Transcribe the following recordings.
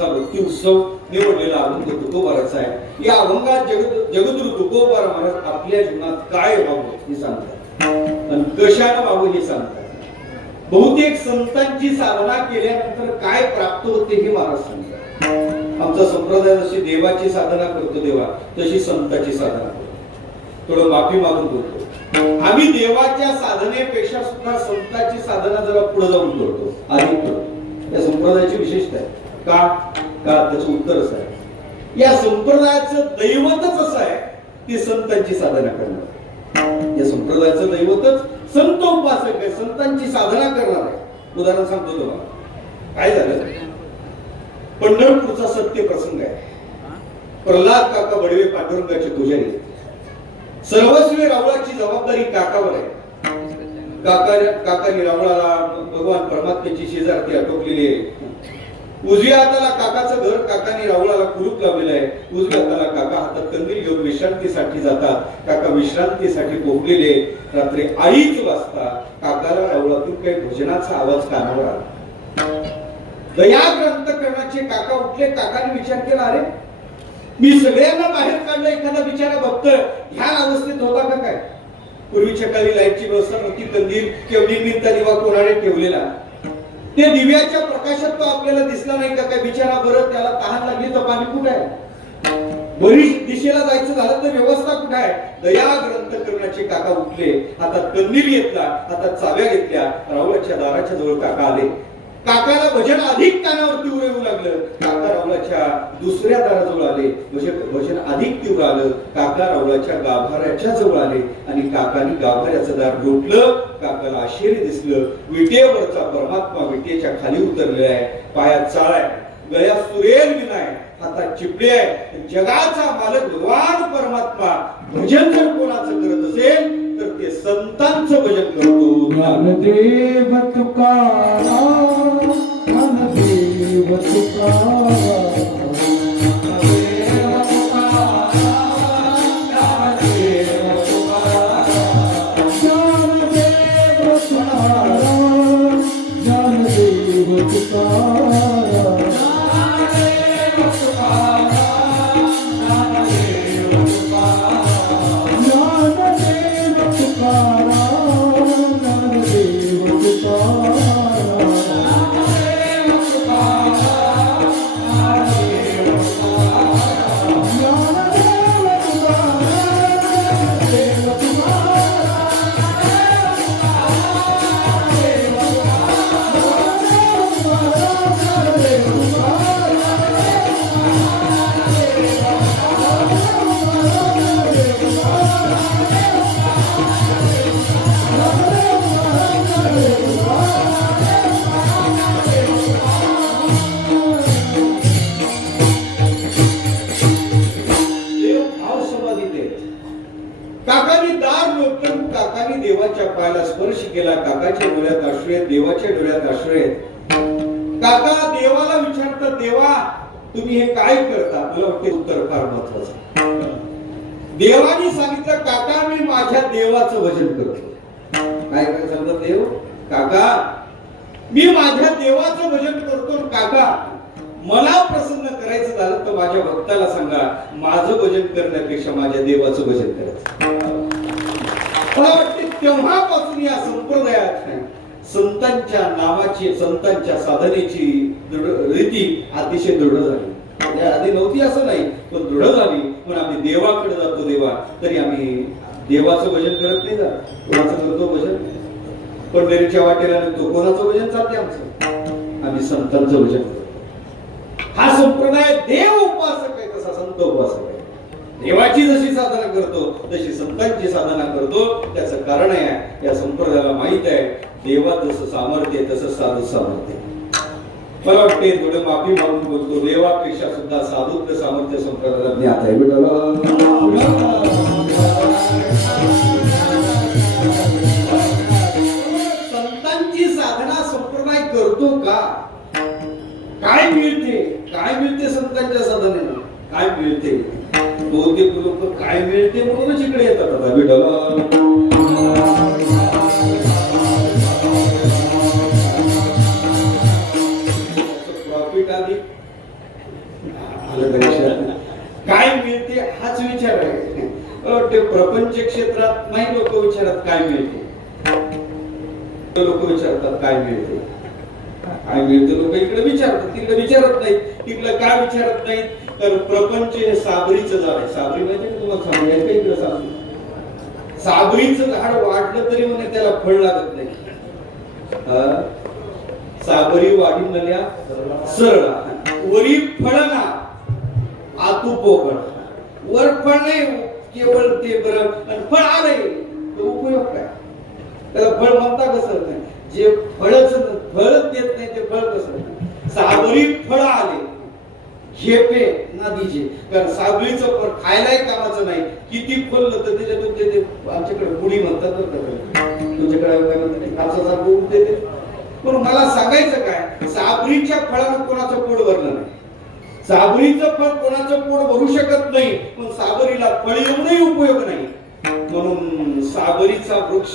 महाराजांचा भक्ती उत्सव निवडलेला अभंग तुकोबाराचा आहे. या अभंगात जगद्गुरु तुकोबार महाराज आपल्या जीवनात काय व्हावं हे सांगतात आणि कशाला व्हावं हे सांगतात. बहुतेक संतांची साधना केल्यानंतर काय प्राप्त होते हे महाराज सांगतात. आमचा संप्रदाय जशी देवाची साधना करतो देवा तशी संतांची साधना करतो. थोडं माफी मागून बोलतो. आम्ही देवाच्या साधनेपेक्षा सुद्धा संतांची साधना जरा पुढे जाऊन करतो, अधिक करतो. या संप्रदायाची विशेषता आहे. का त्याचं उत्तर असं आहे, या संप्रदायाचं दैवतच असं आहे की संतांची साधना करणार. या संप्रदायाचं दैवतच संत उपासक आहे, संतांची साधना करणार आहे. उदाहरण सांगतो तुम्हाला. काय झालं, पंढरपूरचा सत्य प्रसंग आहे. प्रल्हाद काका बडवे पांडुरंगाचे पुजारी. सर्वस्वी रावळाची जबाबदारी काकावर आहे. काकाने रावळाला भगवान परमात्म्याची शेजारती आटोपलेली आहे. उजव्या हाताला काकाचं घर, काकाने रावळाला कुलूप लावलेलं आहे. उजव्या हाताला काका हातात कंदील घेऊन विश्रांतीसाठी जातात. काका विश्रांतीसाठी पोहोचलेले. रात्री 2:30 वाजता काकाला रावळातून काही भजनाचा आवाज कानावर आला. दयाग्रंथ करण्याचे काका उठले. काकाने विचार केला, अरे मी सगळ्यांना बाहेर काढलं, एखादा बिचारा भक्त ह्या अवस्थेत होता का काय? पूर्वीच्या काळी लाईटची व्यवस्था नव्हती. कंदील किंवा निमित्त दिवा कोणाने ठेवलेला. ते दिव्याच्या प्रकाशात तो आपल्याला दिसला नाही का काय बिचारा? बरं त्याला तहान लागली तर पाणी कुठे आहे? बरी दिशेला जायचं झालं तर व्यवस्था कुठे आहे? दयाग्रंथ करण्याचे काका उठले. हातात कंदील घेतला, हातात चाव्या घेतल्या. रावळाच्या दाराच्या जवळ काका आले. काकाला भजन अधिक कानावरती येऊ लागलं. काका रावळाच्या दुसऱ्या दाराजवळ आले. भजन अधिक तीव्र आलं. काका रावळाच्या गाभाऱ्याच्या जवळ आले आणि काकाने गाभाऱ्याचं दार लोटलं. काकाला आश्चर्य दिसलं. विटेवरचा परमात्मा विटेच्या खाली उतरलेला आहे. पायात चाळ आहे, गळ्यात सुरेल विना आहे, हातात चिपळे आहे. जगाचा मालक भगवान परमात्मा भजन जर कोणाचं करत असेल तर ते संतांचं भजन करतो. ज्ञानदेव तुकाराम, ज्ञानदेव तुकाराम, पायाला स्पर्श केला. काकाच्या डोळ्यात अश्रू आहेत, देवाच्या डोळ्यात अश्रू आहेत. काका देवाला विचारतात, देवा तुम्ही हे काय करता? मला वाटते उत्तर फार महत्वाचं. देवानी सांगितलं, काका मी माझ्या देवाचं भजन करतो. काय काय सांगतात देव? काका मी माझ्या देवाचं भजन करतो. काका मला प्रसन्न करायचं झालं तर माझ्या भक्ताला सांगा, माझं भजन करण्यापेक्षा माझ्या देवाचं भजन करायचं. मला वाटते तेव्हापासून या संप्रदायात संतांच्या नावाची, संतांच्या साधनेची रीती अतिशय दृढ झाली. आधी नव्हती असं नाही, पण दृढ झाली. पण आम्ही देवाकडे जातो देवा, तरी आम्ही देवाचं भजन करत नाही. कोणाचं करतो भजन? पंढरीच्या वाटेला तो कोणाचं भजन चालते आमचं? आम्ही संतांचं भजन करतो. हा संप्रदाय देव उपासक आहे, तसा संत उपासक आहे. देवाची जशी साधना करतो तशी संतांची साधना करतो. त्याचं कारण आहे, या संप्रदायाला माहित आहे, देवात जसं सामर्थ्य आहे तसं साधू सामर्थ्य. मला वाटते थोडं माफी मागून बोलतो, देवापेक्षा सुद्धा साधुत्व सामर्थ्य संप्रदायाला ज्ञात आहे. संतांची साधना संप्रदाय करतो का? काय मिळते? काय मिळते संतांच्या साधनेला? काय मिळते? बहुतेक लोक काय मिळते म्हणूनच इकडे येतात. आता विठ्ठला प्रॉफिट अधिक, विचारात काय मिळते? लोक विचारतात काय मिळते, काय मिळते. लोक इकडे विचारतात, तिकडे विचारत नाहीत. तिकडे काय विचारत नाहीत? तर प्रपंच हे साबरीचं झाड आहे. साबरी माहिती का तुम्हाला? सांगायचं का इकडे साबरी? साबरीचं झाड वाढलं तरी म्हणे त्याला फळ लागत नाही. साबरी वाढी नल्या सरळा, वरी फळना आतू पोकळ. वर फळ नाही, केवळ ते बरं, आणि फळ आले तर उपयोग काय? त्याला फळ म्हणता कसं नाही? जे फळच देत नाही ते फळ कसं? साबरी फळ आले झेपे ना दिजे. कारण साबरीचं फळ खायलाही कामाचं नाही. किती फळलं तर त्याच्यातून ते आमच्याकडे पुडी म्हणतात बरं. तुमच्याकडे काय म्हणतात? कापसाचा गुळ देते. पण मला सांगायचं काय, साबरीच्या फळानं कोणाचं पोट भरलं नाही. साबरीचं फळ कोणाचं पोट भरू शकत नाही. पण साबरीला फळ येऊनही उपयोग नाही. म्हणून साबरीचा वृक्ष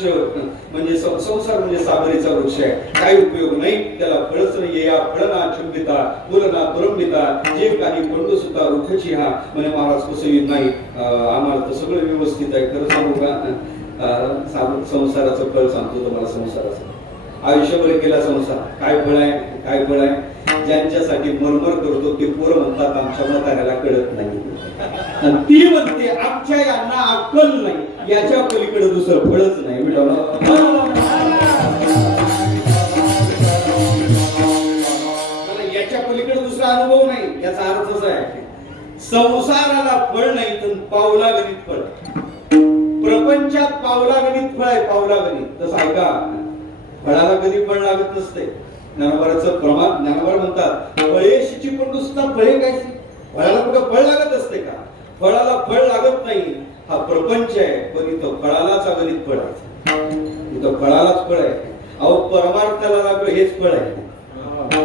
म्हणजे संसार म्हणजे साबरीचा वृक्ष आहे. काही उपयोग नाही त्याला. फळच नाही. या फळना चुंबिता फुलना तुरंबिता, जे काही पडतो सुद्धा रुखची हा म्हणे महाराज कसं येत नाही. आम्हाला तर सगळं व्यवस्थित आहे. खरं सांगू का, संसाराचं फळ सांगतो तुम्हाला. संसाराचं आयुष्यभर केला संसार. काय फळ आहे? काय फळ आहे? ज्यांच्यासाठी मरमर करतो ते पोरं म्हणतात आमच्या म्हाताऱ्याला कळत नाही, आणि ती म्हणते आमच्या यांना अक्कल नाही. याच्या पलीकडे दुसरं फळच नाही. मला याच्या पलीकडे दुसरा अनुभव नाही. याचा अर्थच आहे संसाराला फळ नाही तर पावलागणित फळ. प्रपंचात पावलागणित फळ आहे. पावलागणित. तसं ऐका, फळाला कधी फळ लागत नसते. ज्ञानोबाचं प्रमाण, ज्ञानोबा म्हणतात फळेशीची पण नुसता फळे काय? फळाला कुठं फळ लागत असते का? फळाला फळ लागत नाही. हा प्रपंच आहे. पण इथं फळालाच अगणित फळ आहे. इथं फळालाच फळ आहे. अहो परमार्थाला लागलं हेच फळ आहे.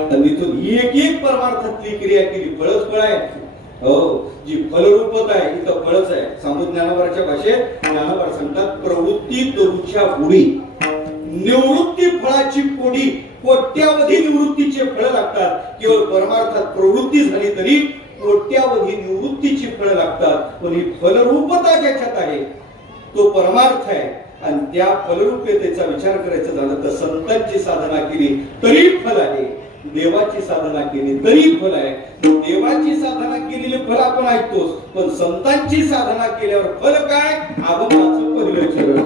आणि इथून एक एक परमार्थातली क्रिया केली फळच फळ आहे. हो, जी फलरूपत आहे इथं फळच आहे. सांगू ज्ञानोबाच्या भाषेत ज्ञानोबा सांगतात प्रवृत्ती तरुच्या बुडी, निवृत्ती फळाची कोडी. कोट्यावधी निवृत्तीचे फळ लागतात. केवळ परमार्थात प्रवृत्ती झाली तरी कोट्यावधी निवृत्तीची फळ लागतात. पण ही फलरूपता ज्याच्यात आहे तो परमार्थ आहे. आणि त्या फलरूपतेचा विचार करायचा झाला तर संतांची साधना केली तरी फल आहे. देवाची साधना केली तरी फल आहे. देवाची साधना केलेली फल आपण ऐकतोच, पण संतांची साधना केल्यावर फल काय? अभंगाचं पहिलं चरण